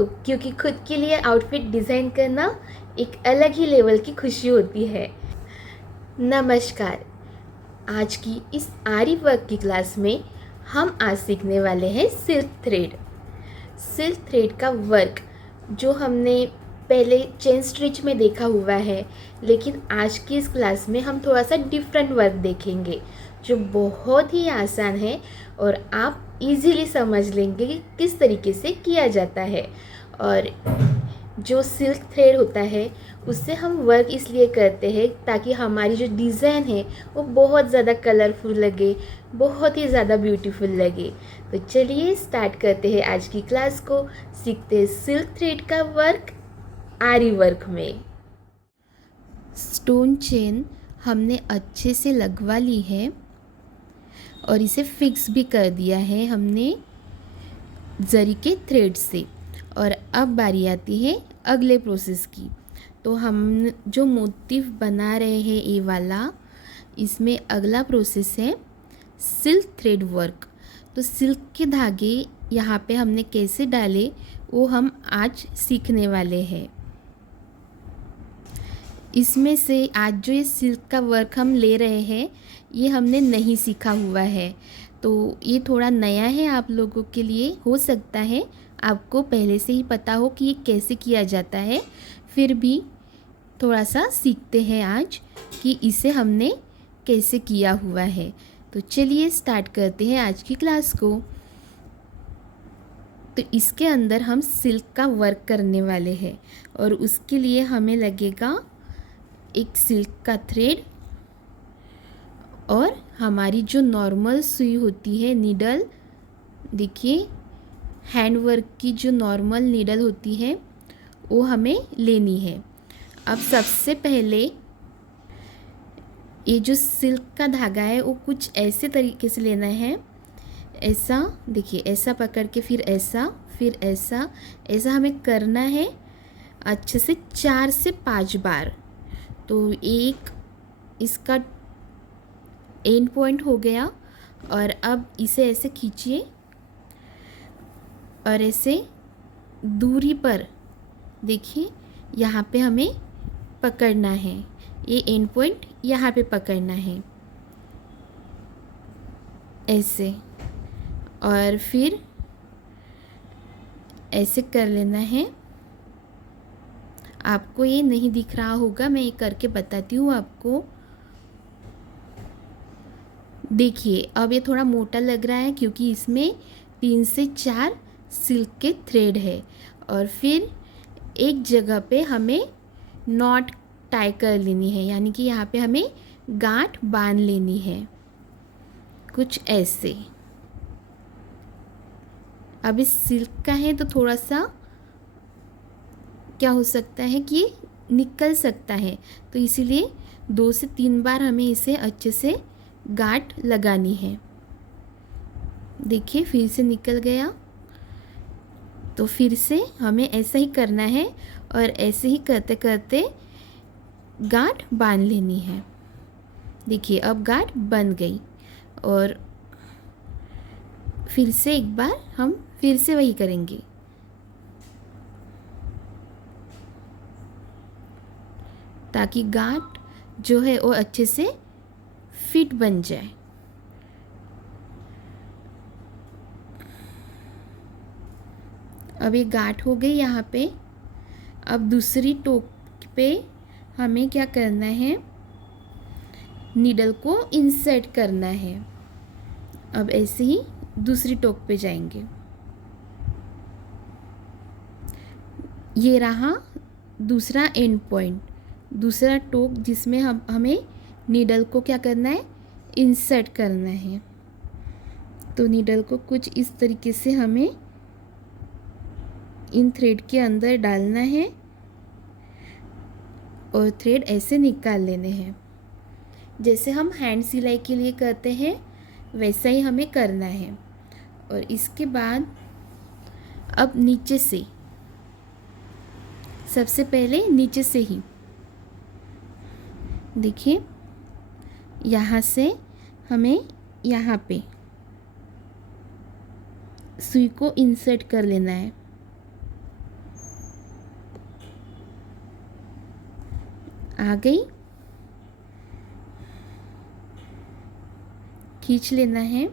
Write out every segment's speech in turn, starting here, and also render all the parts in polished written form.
तो क्योंकि खुद के लिए आउटफिट डिज़ाइन करना एक अलग ही लेवल की खुशी होती है। नमस्कार, आज की इस आरी वर्क की क्लास में हम आज सीखने वाले हैं सिल्क थ्रेड। सिल्क थ्रेड का वर्क जो हमने पहले चेन स्टिच में देखा हुआ है, लेकिन आज की इस क्लास में हम थोड़ा सा डिफरेंट वर्क देखेंगे जो बहुत ही आसान है और आप इजीली समझ लेंगे कि किस तरीके से किया जाता है। और जो सिल्क थ्रेड होता है उससे हम वर्क इसलिए करते हैं ताकि हमारी जो डिज़ाइन है वो बहुत ज़्यादा कलरफुल लगे, बहुत ही ज़्यादा ब्यूटीफुल लगे। तो चलिए स्टार्ट करते हैं आज की क्लास को। सीखते हैं सिल्क थ्रेड का वर्क आरी वर्क में। स्टोन चेन हमने अच्छे से लगवा ली है और इसे फिक्स भी कर दिया है हमने जरी के थ्रेड से। और अब बारी आती है अगले प्रोसेस की। तो हम जो मोटिव बना रहे हैं ये वाला, इसमें अगला प्रोसेस है सिल्क थ्रेड वर्क। तो सिल्क के धागे यहाँ पे हमने कैसे डाले वो हम आज सीखने वाले हैं। इसमें से आज जो ये सिल्क का वर्क हम ले रहे हैं ये हमने नहीं सीखा हुआ है, तो ये थोड़ा नया है आप लोगों के लिए। हो सकता है आपको पहले से ही पता हो कि ये कैसे किया जाता है, फिर भी थोड़ा सा सीखते हैं आज कि इसे हमने कैसे किया हुआ है। तो चलिए स्टार्ट करते हैं आज की क्लास को। तो इसके अंदर हम सिल्क का वर्क करने वाले हैं और उसके लिए हमें लगेगा एक सिल्क का थ्रेड और हमारी जो नॉर्मल सुई होती है नीडल, देखिए हैंड वर्क की जो नॉर्मल नीडल होती है वो हमें लेनी है। अब सबसे पहले ये जो सिल्क का धागा है वो कुछ ऐसे तरीके से लेना है। ऐसा देखिए, ऐसा पकड़ के फिर ऐसा, फिर ऐसा, ऐसा हमें करना है अच्छे से 4 से 5 बार। तो एक इसका एंड पॉइंट हो गया और अब इसे ऐसे खींचिए और ऐसे दूरी पर देखिए यहाँ पे हमें पकड़ना है, ये एंड पॉइंट यहाँ पे पकड़ना है ऐसे, और फिर ऐसे कर लेना है। आपको ये नहीं दिख रहा होगा, मैं ये करके बताती हूँ आपको। देखिए अब ये थोड़ा मोटा लग रहा है क्योंकि इसमें 3 से 4 सिल्क के थ्रेड है। और फिर एक जगह पे हमें नॉट टाई कर लेनी है, यानी कि यहाँ पे हमें गांठ बांध लेनी है कुछ ऐसे। अब इस सिल्क का है तो थोड़ा सा क्या हो सकता है कि ये निकल सकता है, तो इसीलिए 2 से 3 बार हमें इसे अच्छे से गांठ लगानी है। देखिए फिर से निकल गया, तो फिर से हमें ऐसा ही करना है और ऐसे ही करते करते गांठ बांध लेनी है। देखिए अब गांठ बन गई और फिर से एक बार हम फिर से वही करेंगे। ताकि गांठ जो है वो अच्छे से फिट बन जाए। अब ये गांठ हो गई यहाँ पे। अब दूसरी टोक पे हमें क्या करना है, नीडल को इंसर्ट करना है। अब ऐसे ही दूसरी टोक पे जाएंगे। ये रहा दूसरा एंड पॉइंट, दूसरा टोक जिसमें हमें नीडल को क्या करना है, इंसर्ट करना है। तो नीडल को कुछ इस तरीके से हमें इन थ्रेड के अंदर डालना है और थ्रेड ऐसे निकाल लेने हैं। जैसे हम हैंड सिलाई के लिए करते हैं वैसा ही हमें करना है। और इसके बाद अब नीचे से, सबसे पहले नीचे से ही देखिए यहाँ से हमें यहाँ पे सुई को इंसर्ट कर लेना है। आ गई। खींच लेना है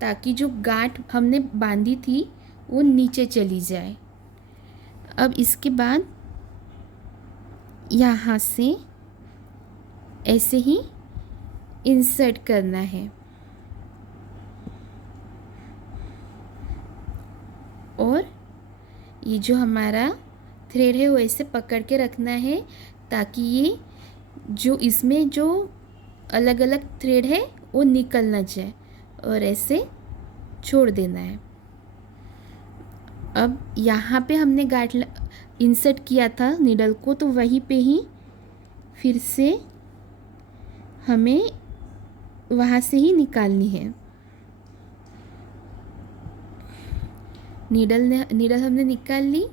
ताकि जो गांठ हमने बांधी थी वो नीचे चली जाए। अब इसके बाद यहाँ से ऐसे ही इंसर्ट करना है और ये जो हमारा थ्रेड है वो ऐसे पकड़ के रखना है ताकि ये जो इसमें जो अलग अलग थ्रेड है वो निकल ना जाए, और ऐसे छोड़ देना है। अब यहाँ पे हमने गांठ इंसर्ट किया था नीडल को, तो वहीं पे ही फिर से हमें वहाँ से ही निकालनी है। नीडल हमने निकाल ली,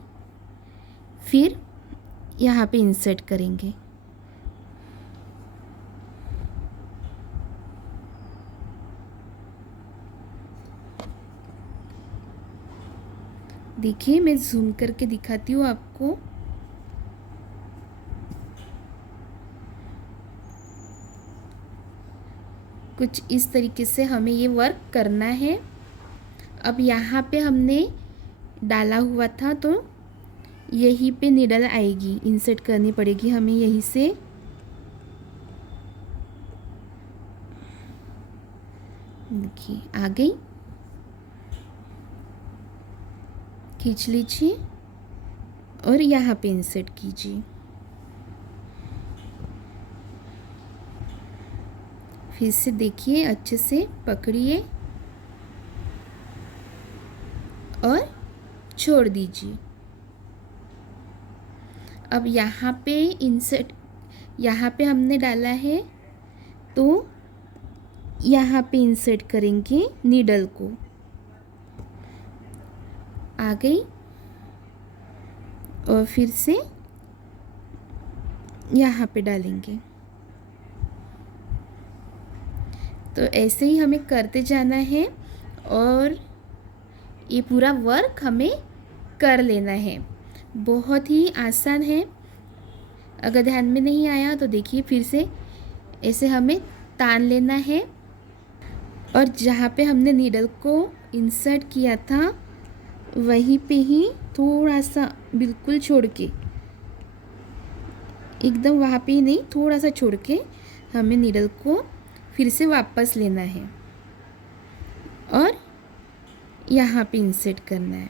फिर यहाँ पे इंसर्ट करेंगे। देखिए मैं जूम करके दिखाती हूँ आपको। कुछ इस तरीके से हमें ये वर्क करना है। अब यहाँ पे हमने डाला हुआ था तो यहीं पे नीडल आएगी, इंसर्ट करनी पड़ेगी हमें यहीं से। देखिए आ गई, खींच लीजिए और यहाँ पे इंसर्ट कीजिए। फिर से देखिए, अच्छे से पकड़िए और छोड़ दीजिए। अब यहाँ पे इंसर्ट, यहाँ पे हमने डाला है तो यहाँ पे इंसर्ट करेंगे नीडल को। आ गई और फिर से यहाँ पे डालेंगे। तो ऐसे ही हमें करते जाना है और ये पूरा वर्क हमें कर लेना है। बहुत ही आसान है। अगर ध्यान में नहीं आया तो देखिए फिर से ऐसे हमें तान लेना है और जहाँ पे हमने नीडल को इंसर्ट किया था वहीं पे ही थोड़ा सा बिल्कुल छोड़ के, एकदम वहाँ पे ही नहीं, थोड़ा सा छोड़ के हमें नीडल को फिर से वापस लेना है और यहाँ पे इंसर्ट करना है।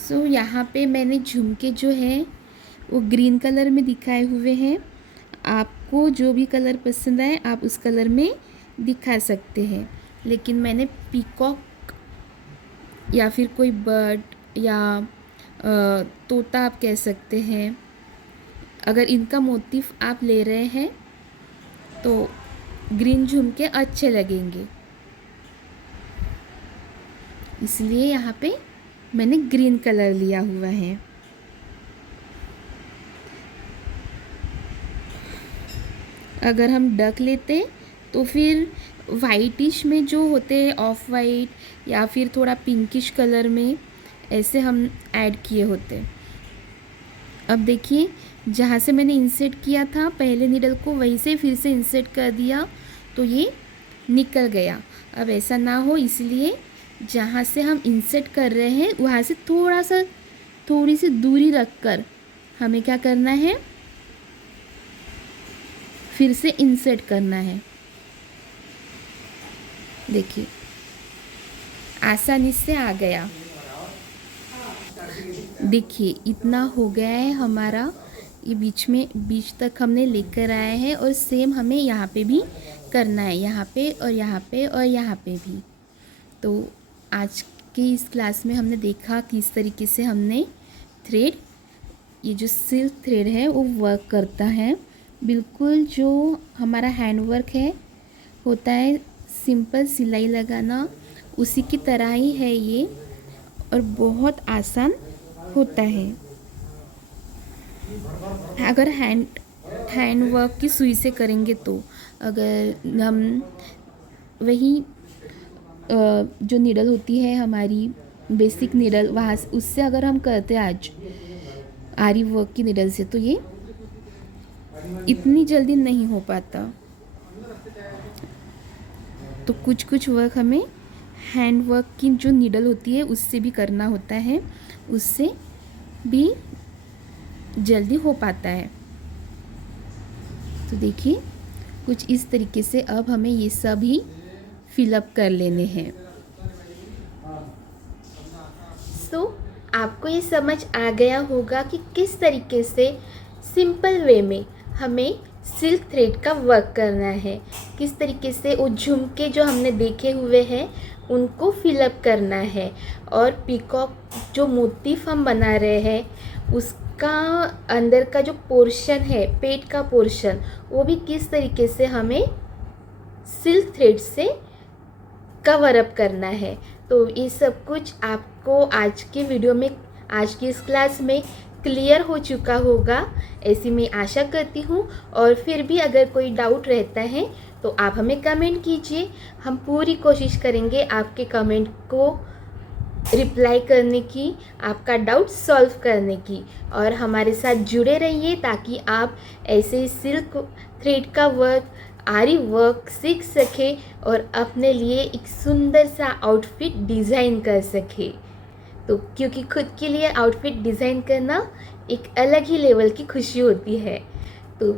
सो यहाँ पे मैंने झुमके जो है वो ग्रीन कलर में दिखाए हुए हैं। आपको जो भी कलर पसंद आए आप उस कलर में दिखा सकते हैं, लेकिन मैंने पीकॉक या फिर कोई बर्ड या तोता आप कह सकते हैं, अगर इनका मोटिफ आप ले रहे हैं तो ग्रीन झुमके अच्छे लगेंगे, इसलिए यहाँ पे मैंने ग्रीन कलर लिया हुआ है। अगर हम डक लेते तो फिर वाइटिश में जो होते हैं ऑफ वाइट या फिर थोड़ा पिंकिश कलर में ऐसे हम ऐड किए होते। अब देखिए जहाँ से मैंने इंसर्ट किया था पहले नीडल को वहीं से फिर से इंसर्ट कर दिया तो ये निकल गया। अब ऐसा ना हो इसलिए जहाँ से हम इंसर्ट कर रहे हैं वहाँ से थोड़ी सी दूरी रखकर हमें क्या करना है, फिर से इंसर्ट करना है। देखिए आसानी से आ गया। देखिए इतना हो गया है हमारा, ये बीच तक हमने लेकर आए हैं और सेम हमें यहाँ पे भी करना है, यहाँ पे और यहाँ पे और यहाँ पे भी। तो आज की इस क्लास में हमने देखा किस तरीके से हमने थ्रेड, ये जो सिल्क थ्रेड है वो वर्क करता है। बिल्कुल जो हमारा हैंड वर्क है होता है सिंपल सिलाई लगाना, उसी की तरह ही है ये और बहुत आसान होता है। अगर हैंड वर्क की सुई से करेंगे तो, अगर हम वही जो नीडल होती है हमारी बेसिक नीडल, वहाँ से उससे अगर हम करते हैं आज आरी वर्क की नीडल से, तो ये इतनी जल्दी नहीं हो पाता। तो कुछ कुछ वर्क हमें हैंड वर्क की जो नीडल होती है उससे भी करना होता है, उससे भी जल्दी हो पाता है। तो देखिए कुछ इस तरीके से अब हमें ये सब ही फिलअप कर लेने हैं। आपको ये समझ आ गया होगा कि किस तरीके से सिंपल वे में हमें सिल्क थ्रेड का वर्क करना है, किस तरीके से वो झुमके जो हमने देखे हुए हैं उनको फिलअप करना है, और पीकॉक जो मोटिफ हम बना रहे हैं उसका अंदर का जो पोर्शन है, पेट का पोर्शन, वो भी किस तरीके से हमें सिल्क थ्रेड से कवर अप करना है। तो ये सब कुछ आपको आज के वीडियो में, आज की इस क्लास में क्लियर हो चुका होगा, ऐसी मैं आशा करती हूँ। और फिर भी अगर कोई डाउट रहता है तो आप हमें कमेंट कीजिए, हम पूरी कोशिश करेंगे आपके कमेंट को रिप्लाई करने की, आपका डाउट सॉल्व करने की। और हमारे साथ जुड़े रहिए ताकि आप ऐसे सिल्क थ्रेड का वर्क, आरी वर्क सीख सके और अपने लिए एक सुंदर सा आउटफिट डिज़ाइन कर सके। तो क्योंकि खुद के लिए आउटफिट डिज़ाइन करना एक अलग ही लेवल की खुशी होती है। तो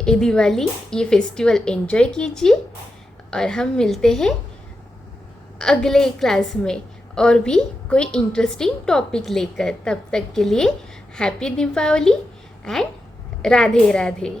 ये दिवाली, ये फेस्टिवल एंजॉय कीजिए और हम मिलते हैं अगले क्लास में और भी कोई इंटरेस्टिंग टॉपिक लेकर। तब तक के लिए हैप्पी दीपावली एंड राधे राधे।